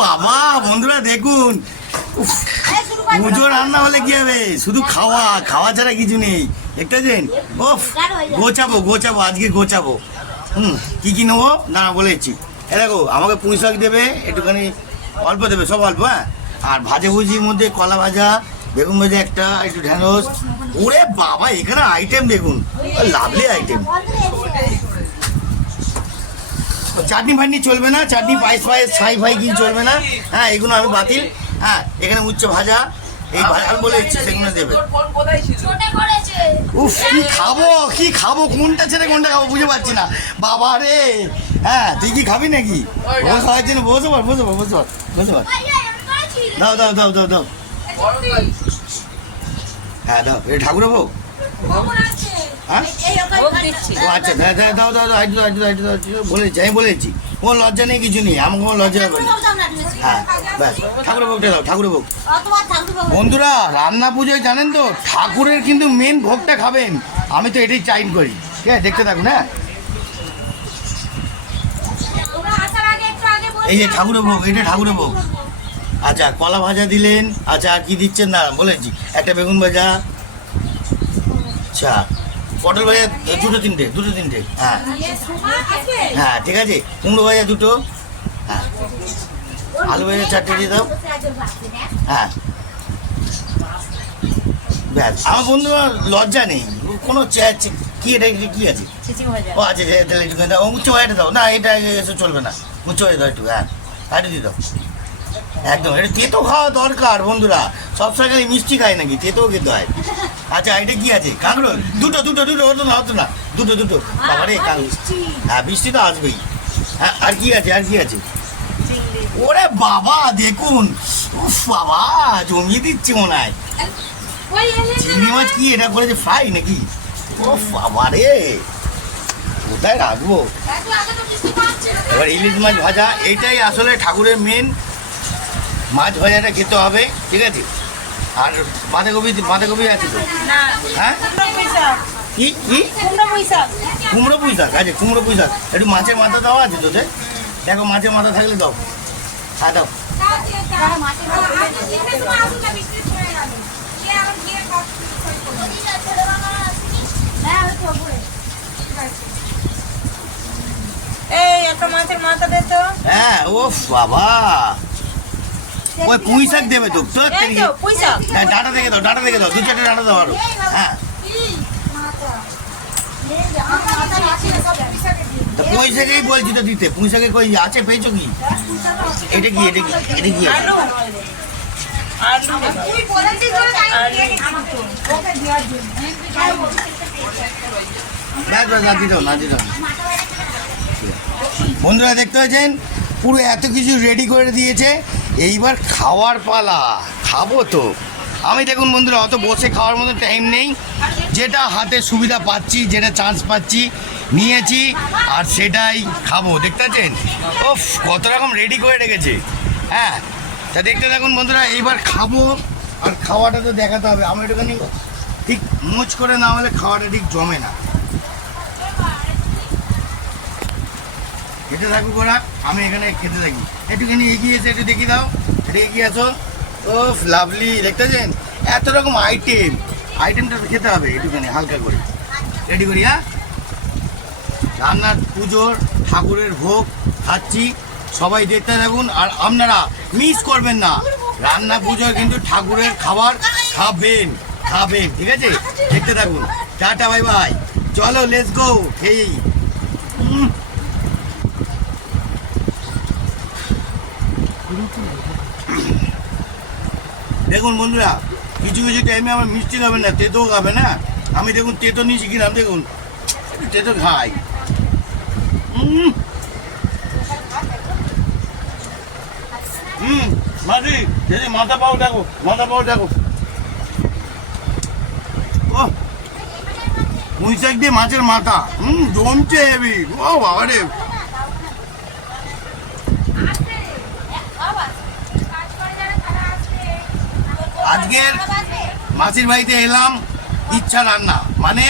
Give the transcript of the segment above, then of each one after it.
বাবা, বন্ধুরা দেখুন। রান্না হলে হবে? শুধু খাওয়া খাওয়া ছাড়া কিছু নেই। গোছাবো গোছাবো, আজকে গোছাবো। হুম, কি কি নেব? বলেছি আমাকে পুঁই শাক দেবে, একটুখানি অল্প দেবে, সব অল্প হ্যাঁ? আর ভাজা ভুজির মধ্যে কলা ভাজা, বেগুন ভাজা একটা, একটু ঢ্যাঁড়স। ওরে বাবা, এখানে আইটেম দেখুন। লাভলি আইটেম চাটনি ফাটনি চলবে না চাটনি পায়েস পায়েস ছাই ফাই কিছু চলবে না। হ্যাঁ এগুলো আমি বাতিল। হ্যাঁ এখানে উচ্চ ভাজা এই ভাজা আমি বলে দিচ্ছি সেগুলো দেবে। উফ কি খাব কি খাব কোনটা ছেড়ে কোনটা খাব বুঝে পাচ্ছি না। বাবা রে হ্যাঁ তুই কি খাবি নাকি? ও খাওয়ার জন্য বসে পার বসে পার বসে পার বসে পার দাও দাও দাও দাও দাও। হ্যাঁ দাও এটা ঠাকুর ভোগ হ্যাঁ আচ্ছা আমি বলেছি ও লজ্জা নেই কিছু নেই কোনো লজ্জা হবে হ্যাঁ ব্যাস ঠাকুর ভোগটা দাও ঠাকুর ভোগ বন্ধুরা রান্না পুজোয় জানেন তো ঠাকুরের কিন্তু মেন ভোগটা খাবেন আমি তো এটাই চাইন করি ঠিক আছে দেখতে থাকুন হ্যাঁ এই যে ঠাকুরের ভোগ এটা ঠাকুরের ভোগ আচ্ছা কলা ভাজা দিলেন আচ্ছা আর কি দিচ্ছেন না বলেছি একটা বেগুন ভাজা আচ্ছা। পটল ভাজা দুটো তিনটে দুটো তিনটে। হ্যাঁ। হ্যাঁ ঠিক আছে। কুমড়ো ভাজা দুটো। হ্যাঁ। আলু ভাজা চারটে দিয়ে দাও। হ্যাঁ। ব্যাস। আমার বন্ধু লজ্জা নেই। কোনো কি এটা কি- আছে? ও আচ্ছা আচ্ছা, তাহলে একটু দাও। উচ্চ ভাজাটা দাও। না এটা চলবে না। উচ্চ ভাজা দাও একটু হ্যাঁ। কাটে দিয়ে দাও। একদম। এটা তেতো খাওয়া দরকার বন্ধুরা। সব সময় মিষ্টি খায় নাকি? তেতো খেতে হয়। আচ্ছা এটা কি আছে? কাঁকড়ো? দুটো দুটো দুটো হতো না হতো না। দুটো দুটো। বাবা রে হ্যাঁ বৃষ্টি তো আসবেই। হ্যাঁ আর কি আছে আর কি আছে? ওরে বাবা দেখুন। উফ বাবা জমিয়ে দিচ্ছে মনে হয়। চিংড়ি মাছ কি এটা করেছে ফ্রাই নাকি? ও বাবা রে। কোথায় রাখব? এবার ইলিশ মাছ ভাজা এইটাই আসলে ঠাকুরের মেন মাছ ভাজাটা খেতে হবে ঠিক আছে? আর বাঁধাকপি বাঁধাকপি আছে তো? হ্যাঁ? কি কি? কুমড়ো পুঁই শাক আছে কুমড়ো পুঁই শাক একটু মাছের মাথা দেওয়া আছে তোদের দেখো মাছের মাথা থাকলে দাও। হ্যাঁ দাও। এই একটা মাছের মাথা দে তো। হ্যাঁ ও বাবা। ওই পুঁই শাক দেবে তো তো হ্যাঁ ডাটা দেখে দাও ডাটা দেখে দাও দু চারটে ডাটা দাও আরও। হ্যাঁ। তো পুঁই শাকেই বলছি তো দিতে পুঁই শাকে কই আছে পেয়েছ কি? এটা কি এটা কি এটা কি বন্ধুরা দেখতে পাচ্ছেন পুরো এত কিছু রেডি করে দিয়েছে। এইবার খাওয়ার পালা। খাব তো। আমি দেখুন বন্ধুরা, অত বসে খাওয়ার মতো টাইম নেই। যেটা হাতে সুবিধা পাচ্ছি, যেটা চান্স পাচ্ছি, নিয়েছি, আর সেটাই খাব। দেখতে পাচ্ছেন? ও কত রকম রেডি করে রেখেছে। হ্যাঁ তা দেখতে থাকুন বন্ধুরা, এইবার খাব। আর খাওয়াটা তো দেখাতে হবে। আমার একটুখানি ঠিক মুচ করে না হলে খাওয়াটা ঠিক জমে না। খেতে থাকুক ওরা আমি এখানে খেতে থাকি। একটুখানি এগিয়ে এসে একটু দেখি দাও। একটু এগিয়ে আসো ও লাভলি দেখতেছেন? এত রকম আইটেম আইটেমটা খেতে হবে, একটুখানি, হালকা করে। রেডি করি হ্যাঁ? রান্নার পুজোর, ঠাকুরের ভোগ, খাচ্ছি। সবাই দেখতে থাকুন, আর আপনারা মিস করবেন না। রান্না পুজোর কিন্তু ঠাকুরের খাবার খাবেন খাবেন, ঠিক আছে? দেখতে থাকুন। টাটা বাই বাই চলো লেটস গো খেয়েই দেখুন বন্ধুরা, কিছু কিছু টাইমে আমার মিষ্টি খাবে না, তেতো খাবে না। আমি দেখুন, তেতো নিয়েছি কিরাম দেখুন। তেতো খাই। হুম মাদি দিদি মাথা পাও দেখো, মাথা পাও দেখো। ও পুঁই শাক দিয়ে মাছের মাথা। হুম জমছে হেবি। ও বাবা রে আজকের মাসির বাড়িতে এলাম ইচ্ছা রান্না। মানে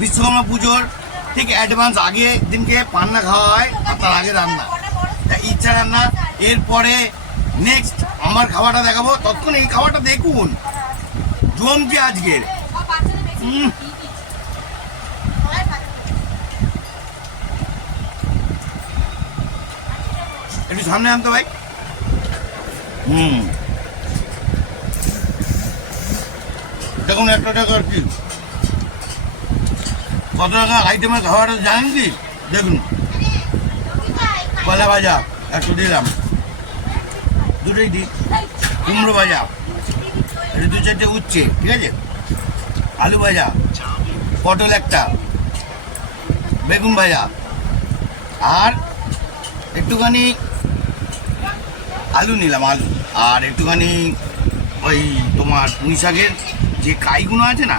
বিশ্বকর্মা পুজোর ঠিক অ্যাডভান্স আগে দিনকে পান্না খাওয়া হয় আর তার আগে রান্না। তা ইচ্ছা রান্না। এরপরে নেক্সট আমার খাবারটা দেখাবো। ততক্ষণ এই খাবারটা দেখুন। জমছে আজকের। একটু সামনে আনতো ভাই। হুম। দেখুন একটা টাকার কি কত টাকা? আইটেমের খাবার জানেন কি দেখুন। কলা ভাজা একটু দিলাম দুটোই দিই। কুমড়ো ভাজা। এটা দু চারটে উচ্ছে, ঠিক আছে? আলু ভাজা। পটল একটা। বেগুন ভাজা। আর একটুখানি আলু নিলাম, আলু। আর একটুখানি ওই তোমার পুঁই শাকের যে কাইগুলো আছে না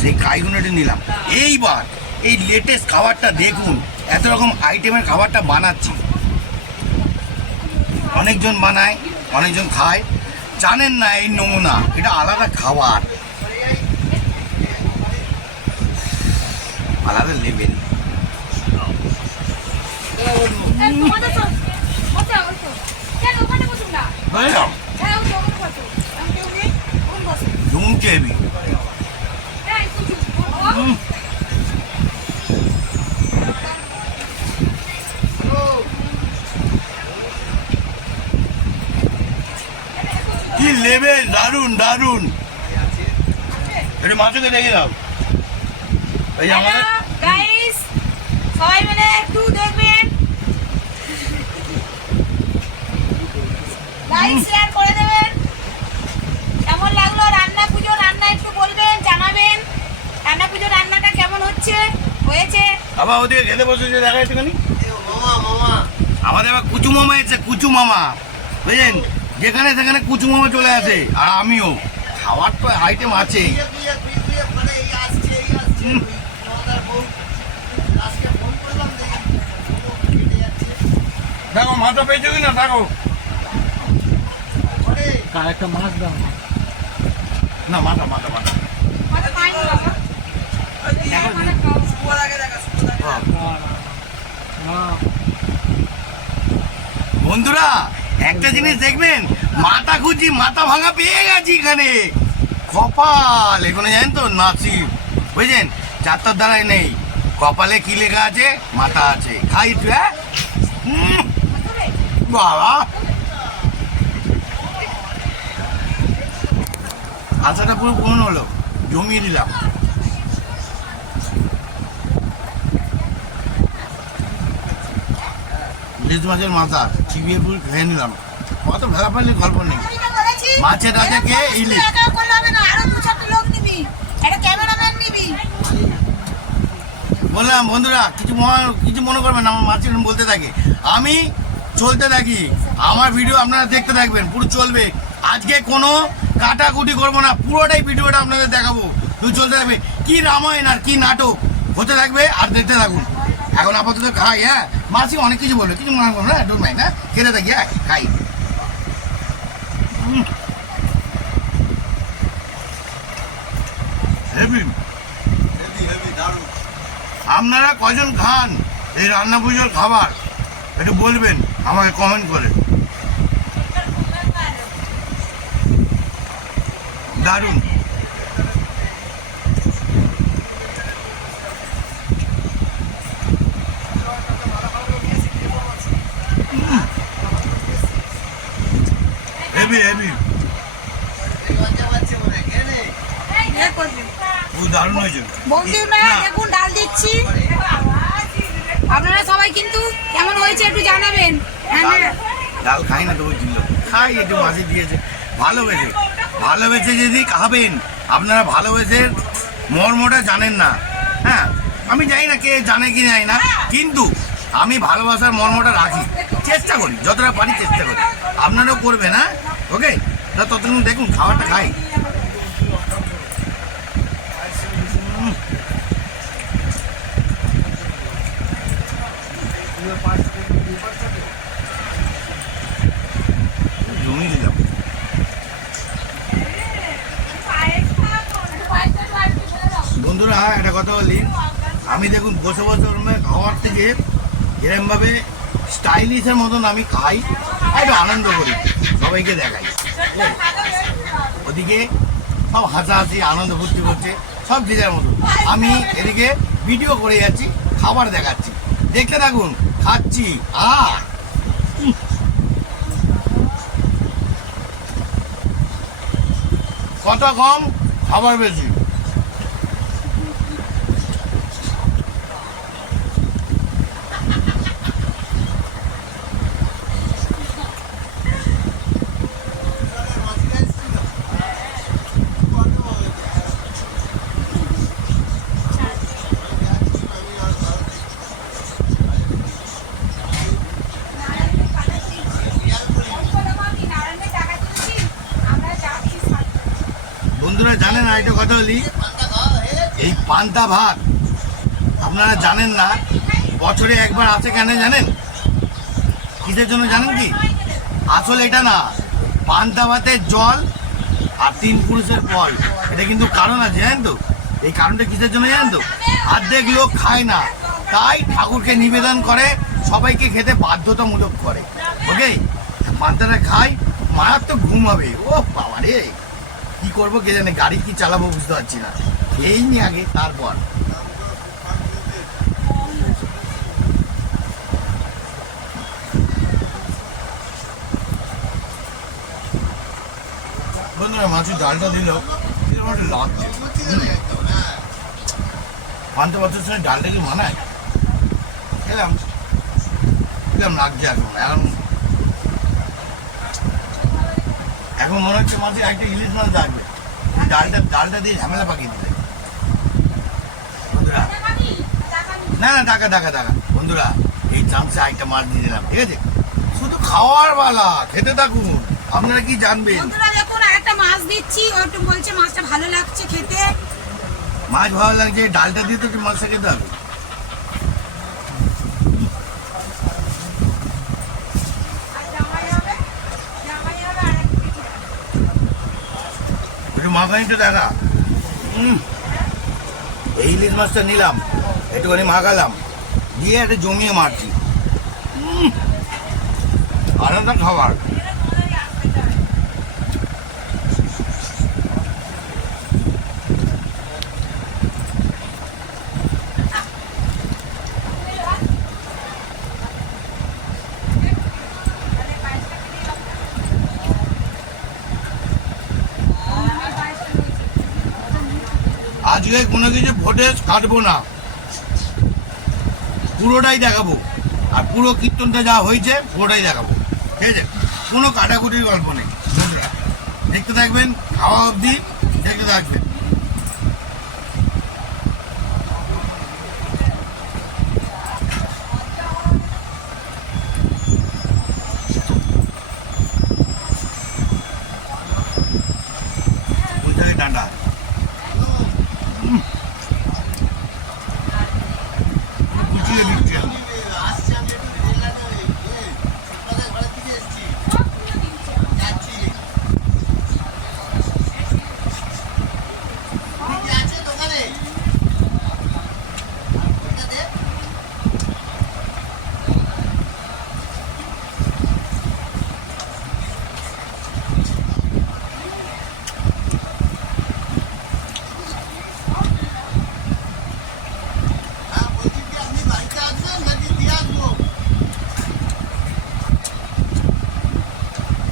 সেই কাইগুলোটা নিলাম। এইবার এই লেটেস্ট খাবারটা দেখুন এত রকম আইটেমের খাবারটা বানাচ্ছি। অনেকজন বানায় অনেকজন খায়। জানেন না এই নমুনা এটা আলাদা খাবার। আলাদা লেভেল জমকে হেবি কি লেভেল দারুণ দারুণ একটু মাছকে দেখে দাও। এই আমাদের গাইস সবাই মিলে একটু দেখবেন। লাইক শেয়ার করে দেবেন। কেমন লাগল রান্না রান্না একটু বলবেন জানাবেন রান্না পুজো রান্নাটা কেমন হচ্ছে হয়েছে? আবার ওদিকে খেতে বসেছে দেখা একটুখানি আমাদের আবার কুচু মামা এসেছে কুচু মামা। বুঝলেন? যেখানে সেখানে কুচু মামা চলে আসে আর আমিও। খাওয়ার তো আইটেম আছে। দেখো মাথা পেয়েছ কিনা? দেখো। একটা মাছ দাও। না মাথা মাথা মাথা। হ্যাঁ। হ্যাঁ বন্ধুরা একটা জিনিস দেখবেন মাথা খুঁজি মাথা ভাঙা পেয়ে গেছি এখানে। কপাল এখানে জানেন তো নাসিব বুঝলেন? চারটার দ্বারাই নেই। কপালে কি লেখা আছে? মাথা আছে। খাই তুই হ্যাঁ? বাবা আশাটা পুরো পূরণ হলো। জমিয়ে দিলাম। ইলিশ মাছের মাথা চিবিয়ে পুরো খেয়ে নিলাম। কত ভেলা পারলে গল্প নেই। মাছের আগে কে ইলিশ। বললাম বন্ধুরা কিছু কিছু মনে করবেন না, আমার মাছের বলতে থাকে। আমি চলতে থাকি। আমার ভিডিও আপনারা দেখতে থাকবেন পুরো চলবে। আজকে কোনো কাটাকুটি করব না পুরোটাই ভিডিওটা আপনাদের দেখাবো। তুই চলতে থাকবে। কি রামায়ণ আর কি নাটক? হতে থাকবে আর দেখতে থাকুন। এখন আপাতত খাই হ্যাঁ? মাসি অনেক কিছু বলবে কিছু মনে করব না ডোন্ট মাইন্ড হ্যাঁ? খেতে থাকি হ্যাঁ? খাই। হেভি আপনারা কজন খান এই রান্না পুজোর খাবার? একটু বলবেন আমাকে কমেন্ট করে। দারুণ। হেভি হেভি দারুণ হয়েছে। দেখুন ডাল দিচ্ছি। আপনারা সবাই কিন্তু কেমন হয়েছে একটু জানাবেন। হ্যাঁ ডাল খাই না খাই একটু মাঝে দিয়েছে। ভালোবেসে ভালোবেসে যদি খাবেন আপনারা ভালোবেসে মর্মটা জানেন না। হ্যাঁ আমি জানি না কে জানে কি জানি না, কিন্তু আমি ভালোবাসার মর্মটা রাখি। চেষ্টা করি, যতটা পারি চেষ্টা করি। আপনারাও করবেন হ্যাঁ? ওকে? ততক্ষণ দেখুন, খাবারটা খাই। জমিয়ে দিলাম বন্ধুরা একটা কথা বলি আমি দেখুন, বসে বসে রুমে খাওয়ার থেকে এরমভাবে স্টাইলিশের মতন আমি খাই, একটু আনন্দ করি, সবাইকে দেখাই। ওদিকে সব হাসাহাসি, আনন্দ ফুর্তি করছে, সব যে যার মতো আমি এদিকে ভিডিও করে যাচ্ছি, খাবার দেখাচ্ছি। দেখতে থাকুন, খাচ্ছি আ কত কম, খাবার বেশি বন্ধুরা জানেন আর একটা কথা বলি। এই পান্তা ভাত, আপনারা জানেন না, বছরে একবার আসে কেন জানেন? কিসের জন্য জানেন কি? আসলে এটা না, পান্তা ভাতের জল আর তিন পুরুষের ফল। এটা কিন্তু কারণ আছে, জানেন তো? এই কারণটা কিসের জন্য জানেন তো? অর্ধেক লোক খায় না। তাই ঠাকুরকে নিবেদন করে, সবাইকে খেতে বাধ্যতামূলক করে। ওকে? পান্তাটা মায়ের তো ঘুম হবে। ও বাবা রে কি করব কে জানে, গাড়ি কি চালাবো বুঝতে পারছি না। এই নি আগে, তারপর। বন্ধুরা মাছের ডালটা দিল। লাগছে। পান্তা ভাতের সঙ্গে ডালটা কি মানায়? খেলাম। কীরকম লাগছে এখন। এখন এখন মনে হচ্ছে মাঝে একটা ইলিশ মাছ থাকবে ডালটা ডালটা দিয়ে ঝামেলা পাকিয়ে দিলে বন্ধুরা না না টাকা টাকা টাকা বন্ধুরা এই চান্সে একটা মাছ দিয়ে দিলাম ঠিক আছে? শুধু খাওয়ার বালা খেতে থাকুন। আপনারা কি জানবেন? বন্ধুরা দেখুন একটা মাছ দিচ্ছি। ও একটু বলছে মাছটা ভালো লাগছে খেতে। মাছ ভালো লাগছে ডালটা দিয়ে তো মাছটা খেতে হবে আর জামাই হবে জামাই হবে আর এক পিঠে। একটু দেখা। এই ইলিশ মাছটা নিলাম একটুখানি মাখালাম দিয়ে একটা জমিয়ে মারছি। আনন্দ খাবার। আজকে কোনো কিছু ভোটে কাটবো না। পুরোটাই দেখাবো। আর পুরো কীর্তনটা যা হয়েছে, পুরোটাই দেখাবো। ঠিক আছে? কোনো কাটাকুটির গল্প নেই। দেখতে থাকবেন, খাওয়া অবধি দেখতে থাকবেন ওই জায়গায় ডান্ডা কুচিয়ে দিচ্ছি আমি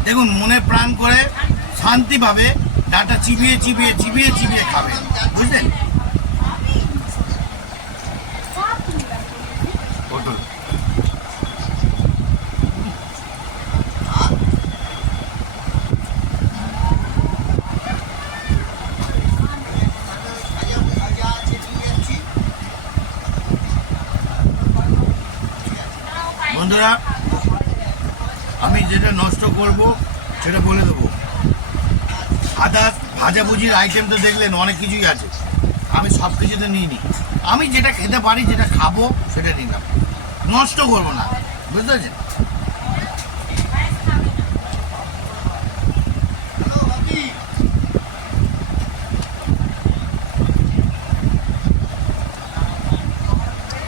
দেখুন মনে প্রাণ করে শান্তি পাবে ডাটা চিবিয়ে চিবিয়ে চিবিয়ে চিবিয়ে খাবে। বুঝলেন? বন্ধুরা আমি যেটা নষ্ট করব সেটা বলে দেবো। আদার্স ভাজাভুজির আইটেম তো দেখলেন, অনেক কিছুই আছে। আমি সব কিছুতে নিই। নি আমি যেটা খেতে পারি, যেটা খাব, সেটা নিলাম নষ্ট করব না। বুঝতে পারছেন?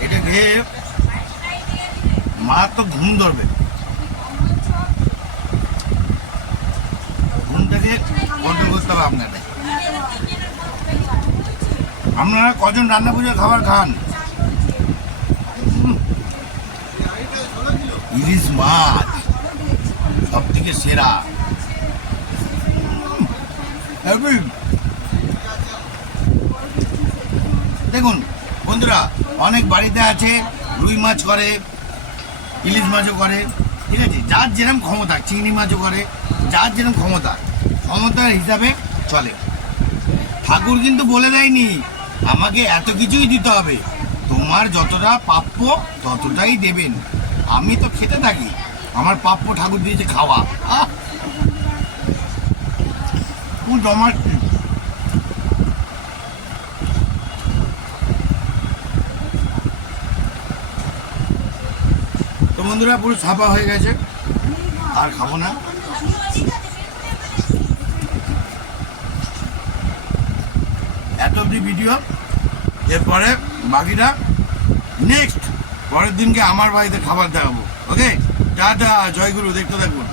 এটা খেয়ে মার তো ঘুম ধরবে ঘুমটাকে কন্ট্রোল করতে হবে আপনাদের আপনারা কজন রান্না পুজোর খাবার খান? ইলিশ মাছ সব থেকে সেরা উম, দেখুন বন্ধুরা অনেক বাড়িতে আছে রুই মাছ করে ইলিশ মাছও করে ঠিক আছে? যার যেরকম ক্ষমতা চিংড়ি মাছও করে যার যেরকম ক্ষমতা ক্ষমতার হিসাবে চলে। ঠাকুর কিন্তু বলে দেয়নি আমাকে এত কিছুই দিতে হবে। তোমার যতটা প্রাপ্য ততটাই দেবেন। আমি তো খেতে থাকি। আমার প্রাপ্য ঠাকুর দিয়েছে খাওয়া। আহ! তো বন্ধুরা, পুরো ছাপা হয়ে গেছে। আর খাব না। এত অব্দি ভিডিও এরপরে বাকিটা নেক্সট পরের দিনকে আমার বাড়িতে খাবার দেখাবো। ওকে টাটা, জয়গুরু, দেখতে থাকুন।